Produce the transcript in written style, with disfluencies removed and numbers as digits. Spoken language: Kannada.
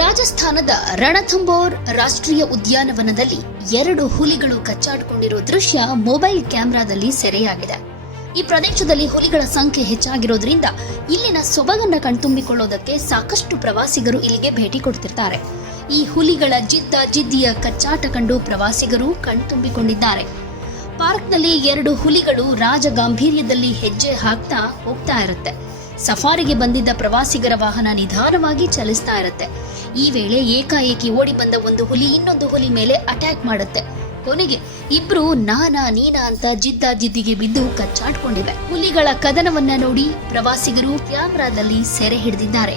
ರಾಜಸ್ಥಾನದ ರಣಥಂಬೋರ್ ರಾಷ್ಟ್ರೀಯ ಉದ್ಯಾನವನದಲ್ಲಿ 2 ಹುಲಿಗಳು ಕಚ್ಚಾಡಿಕೊಂಡಿರುವ ದೃಶ್ಯ ಮೊಬೈಲ್ ಕ್ಯಾಮೆರಾದಲ್ಲಿ ಸೆರೆಯಾಗಿದೆ. ಈ ಪ್ರದೇಶದಲ್ಲಿ ಹುಲಿಗಳ ಸಂಖ್ಯೆ ಹೆಚ್ಚಾಗಿರೋದ್ರಿಂದ ಇಲ್ಲಿನ ಸೊಬಗನ್ನ ಕಣ್ತುಂಬಿಕೊಳ್ಳೋದಕ್ಕೆ ಸಾಕಷ್ಟು ಪ್ರವಾಸಿಗರು ಇಲ್ಲಿಗೆ ಭೇಟಿ ಕೊಡ್ತಿರ್ತಾರೆ. ಈ ಹುಲಿಗಳ ಜಿದ್ದಿಯ ಕಚ್ಚಾಟ ಕಂಡು ಪ್ರವಾಸಿಗರು ಕಣ್ತುಂಬಿಕೊಂಡಿದ್ದಾರೆ. ಪಾರ್ಕ್ನಲ್ಲಿ 2 ಹುಲಿಗಳು ರಾಜಗಾಂಭೀರ್ಯದಲ್ಲಿ ಹೆಜ್ಜೆ ಹಾಕ್ತಾ ಹೋಗ್ತಾ ಇರುತ್ತೆ. ಸಫಾರಿಗೆ ಬಂದಿದ್ದ ಪ್ರವಾಸಿಗರ ವಾಹನ ನಿಧಾನವಾಗಿ ಚಲಿಸ್ತಾ ಇರುತ್ತೆ. ಈ ವೇಳೆ ಏಕಾಏಕಿ ಓಡಿ ಬಂದ ಒಂದು ಹುಲಿ ಇನ್ನೊಂದು ಹುಲಿ ಮೇಲೆ ಅಟ್ಯಾಕ್ ಮಾಡುತ್ತೆ. ಕೊನೆಗೆ ಇಬ್ರು ನಾನಾ ನೀನಾ ಅಂತ ಜಿದ್ದಿಗೆ ಬಿದ್ದು ಕಚ್ಚಾಡ್ಕೊಂಡಿವೆ. ಹುಲಿಗಳ ಕದನವನ್ನ ನೋಡಿ ಪ್ರವಾಸಿಗರು ಕ್ಯಾಮೆರಾದಲ್ಲಿ ಸೆರೆ ಹಿಡಿದಿದ್ದಾರೆ.